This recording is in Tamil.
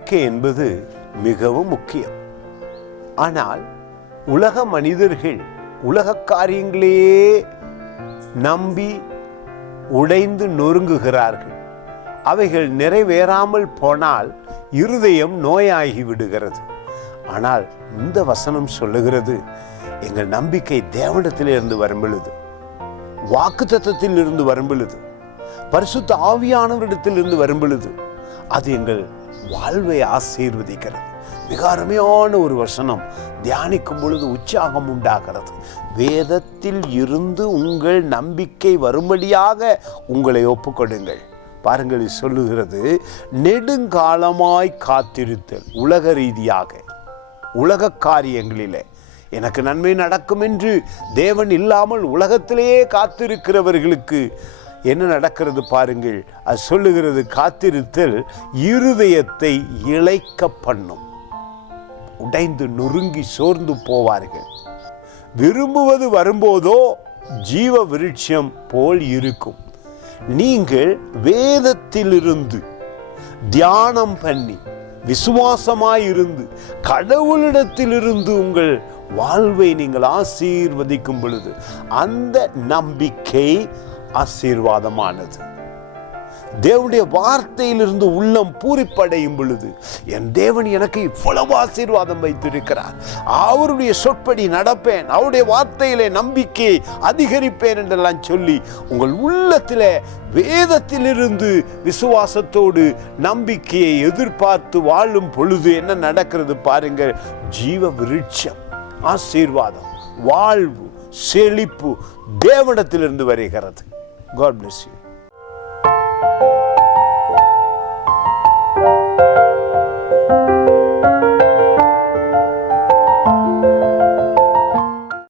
நம்பிக்கை என்பது மிகவும் முக்கியம். ஆனால் உலக மனிதர்கள் உலக காரியங்களையே நம்பி உடைந்து நொறுங்குகிறார்கள். அவைகள் நிறைவேறாமல் போனால் இருதயம் நோயாகி விடுகிறது. ஆனால் இந்த வசனம் சொல்லுகிறது, எங்கள் நம்பிக்கை தேவனிடத்திலிருந்து வரும் பொழுது, வாக்குத்தத்தத்தில் இருந்து வரும் பொழுது, பரிசுத்த ஆவியானவரிடத்திலிருந்து வரும் பொழுது அது எங்கள் வாழ்வை ஆசீர்வதிக்கிறது. மிக அருமையான ஒரு வசனம், தியானிக்கும் பொழுது உற்சாகம் உண்டாகிறது. வேதத்தில் இருந்து உங்கள் நம்பிக்கை வரும்படியாக உங்களை ஒப்புக்கொடுங்கள். பாருங்கள், சொல்லுகிறது, நெடுங்காலமாய் காத்திருத்தல். உலக ரீதியாக உலக காரியங்களிலே எனக்கு நன்மை நடக்கும் என்று தேவன் இல்லாமல் உலகத்திலேயே காத்திருக்கிறவர்களுக்கு என்ன நடக்கிறது பாருங்கள். அது சொல்லுகிறது, காத்திருத்தல் இருதயத்தை இளைக்க பண்ணும். உடைந்து நொறுங்கி சோர்ந்து போவார்கள். விரும்புவது வரும்போதோ ஜீவ விருட்சம் போல் இருக்கும். நீங்கள் வேதத்திலிருந்து தியானம் பண்ணி விசுவாசமாயிருந்து கடவுளிடத்திலிருந்து உங்கள் வாழ்வை நீங்கள் ஆசீர்வதிக்கும் பொழுது அந்த நம்பிக்கை ஆசீர்வாதமானது. தேவனுடைய வார்த்தையிலிருந்து உள்ளம் பூரிப்படையும் பொழுது, என் தேவன் எனக்கு இவ்வளவு ஆசீர்வாதம் வைத்திருக்கிறார், அவருடைய சொற்படி நடப்பேன், அவருடைய வார்த்தையிலே நம்பிக்கையை அதிகரிப்பேன் என்றெல்லாம் சொல்லி உங்கள் உள்ளத்திலே வேதத்திலிருந்து விசுவாசத்தோடு நம்பிக்கையை எதிர்பார்த்து வாழும் பொழுது என்ன நடக்கிறது பாருங்கள். ஜீவ விருட்சம், ஆசீர்வாதம், வாழ்வு, செழிப்பு தேவனிடத்திலிருந்து வருகிறது. God bless you.